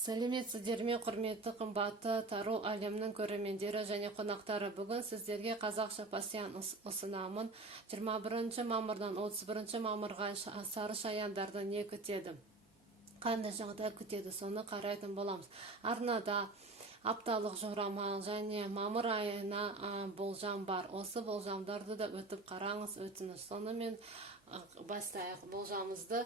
Сәлеметсіздер ме, құрметті қымбатты тару әлемнің көрермендері және қонақтары. Бүгін сіздерге қазақша пассиан ұсынамын. 21 мамырдан 31 мамырға сары шаяндарды не күтеді? Қандай жағдай күтеді? Соны қарайтын боламыз. Арнада апталық жорамал және мамыр айына болжам бар. Осы болжамдарды да өтіп қараңыз, өтініш. Сонымен бастайық болжамымызды.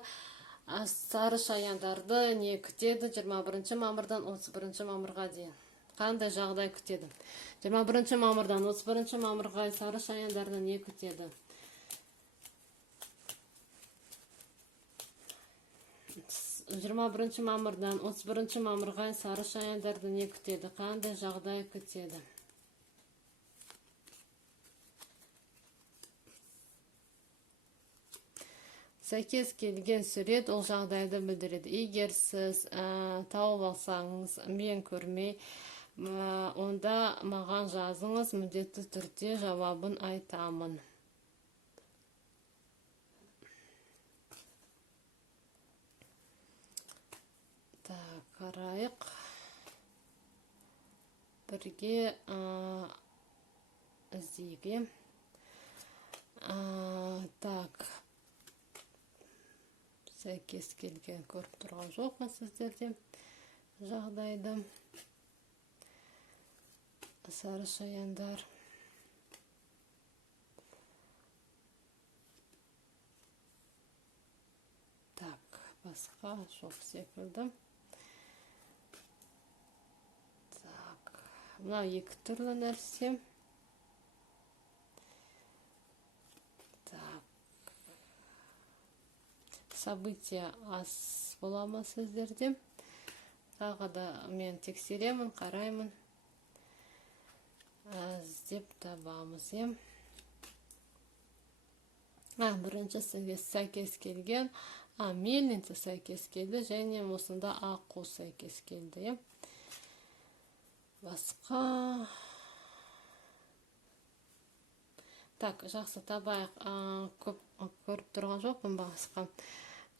Сары шаяндарды не күтеді 21 мамырдан 31 мамырға дейін? Қандай жағдай күтеді? 21 мамырдан 31 мамырға сары шаяндарды не күтеді? Жиырма бірінші мамырдан 31 мамырға сары шаяндарды не күтеді? Қандай жағдай күтеді? Сәйкес келген сурет ол жағдайды білдіреді. Егер сіз тауып алсаңыз, мен көрмей, онда маған жазыңыз, міндетті түрде жауабын айтамын. Так, қарайық. Бірге іздейге. Так. Сәйкес келген көріп тұрған жоқ ма сіздерде жағдайды? Сары шаяндар. Так, басқа жоқ секілді. Так, мына екі түрлі нәрсе. События аз бола ма сіздерде? Тағы да мен тексеремін, қараймын. Іздеп табамыз. Біріншісі сәйкес келген, мельница сәйкес келді, және осында аққу сәйкес келді. Басқа. Так, жақсы табайық. Көп көріп тұрған жоқпын басқа.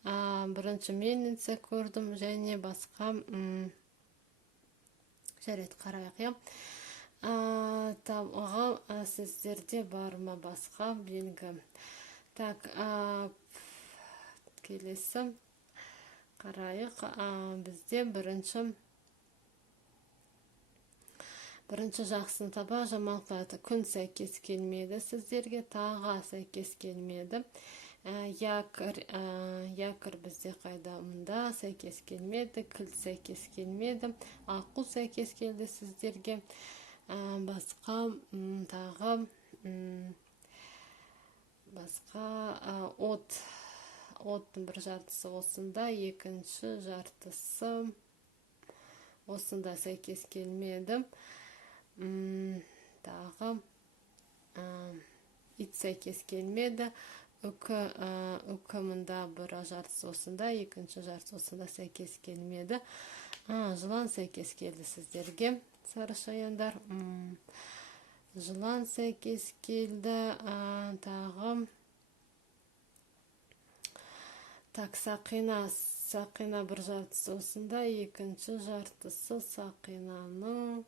Бірінші мельница көрдім, және басқа жарайды қарайық. Табыға сіздерде бар ма басқа белгі? Так, келесі қарайық. Бізде бірінші жақсын таба жаманқылады. Күн сәйкес келмеді сіздерге, таға сәйкес келмеді. Якір бізде қайда? Мұнда сәйкес келмеді, кілт сәйкес келмеді, аққу сәйкес келді сіздерге. Басқа тағы басқа оттың бір жартысы осында, екінші жартысы осында сәйкес келмеді. Тағы ит сәйкес келмеді. Үкі мұнда бір жартысы осында, екінші жартысы осында сәйкес келмеді. Жылан сәйкес келді сіздерге, сары шаяндар. Жылан сәйкес келді. Тағы так, сақина бір жартысы осында, екінші жартысы сақинаның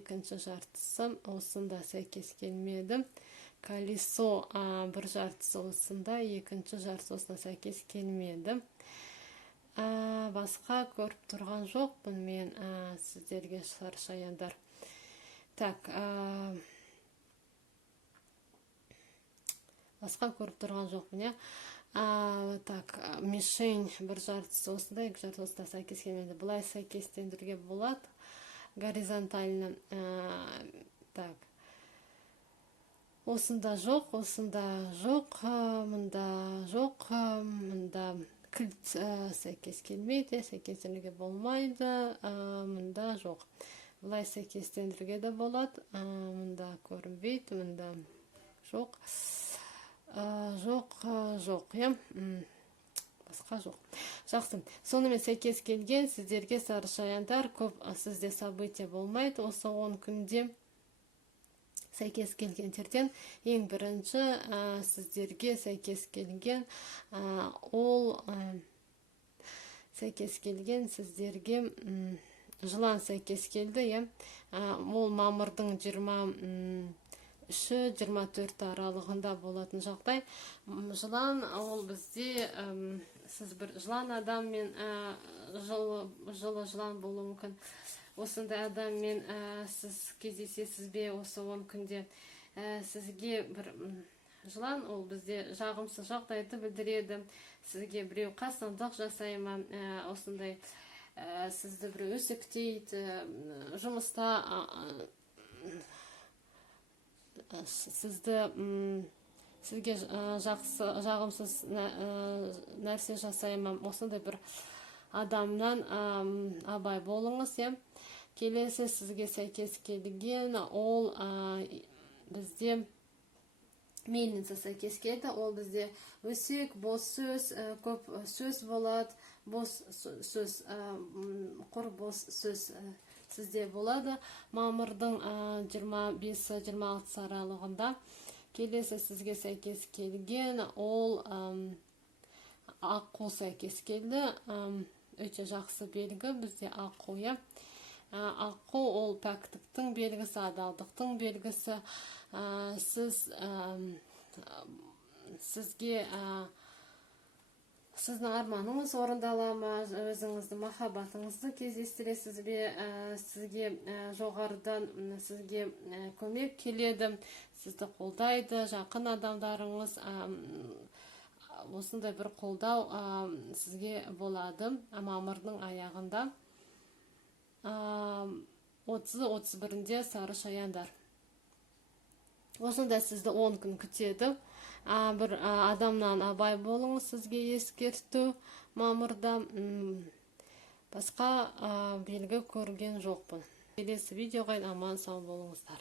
екінші жартысы осында сәйкес келмеді. Колесо бір жартысы осында, екінші жартысы осында сәйкес келмеді. Басқа көріп тұрған жоқпын мен сіздерге, сары шаяндар. Так, басқа көріп тұрған жоқпын, Так, мишень бір жартысы осында, екі жартысы осында сәйкес келмеді. Бұлай сәйкестендіруге болады. Горизонтально. Так. Осында жоқ, мұнда жоқ, мұнда кілт сәйкес келмейді, сәйкестендіруге болмайды, мұнда жоқ. Бұлай сәйкестендіруге де болады, мұнда көрінбейді, мұнда жоқ. Жоқ, басқа жоқ. Жақсы, сонымен сәйкес келген сіздерге, сары шаяндар, көп сізде события болмайды. Осы 10 күнде сәйкес келгендерден ең бірінші сіздерге сәйкес келген ол сәйкес келген, сіздерге жылан сәйкес келді, иә. Ол мамырдың 23-24 аралығында болатын жағдай. Жылан ол бізде сіз бір жылан адаммен жылы жылан болуы мүмкін. Осындай адаммен сіз кездесесіз бе осы 10 күнде. Сізге бір жылан ол бізде жағымсыз жағдайды білдіреді. Сізге біреу қастандық жасай ма, осындай сізді біреу өсектейді, жұмыста сізге жағымсыз нәрсе жасай ма, осындай бір адамнан абай болыңыз, иә. Келесі сізге сәйкес келген, ол бізде мельница сәйкес келді. Ол бізде өсек, бос сөз, көп сөз болады, бос сөз, құр бос сөз сізде болады. Мамырдың 25-26 аралығында. Келесі сізге сәйкес келген, ол аққу сәйкес келді. Өте жақсы белгі бізде аққу, иә. Аққу ол пәктіктің белгісі, адалдықтың белгісі. Сізге сіздің арманыңыз орындала ма, өзіңізді махаббатыңызды кездестіресіз бе, сізге жоғарыдан сізге көмек келеді, сізді қолдайды, жақын адамдарыңыз осындай бір қолдау сізге болады мамырдың аяғында. 30-31-де сары шаяндар. Осында сізді 10 күн күтеді. Бір адамнан абай болыңыз, сізге ескерту мамырда. Басқа белгі көрген жоқпын. Келесі видеоға аман сау болыңыздар.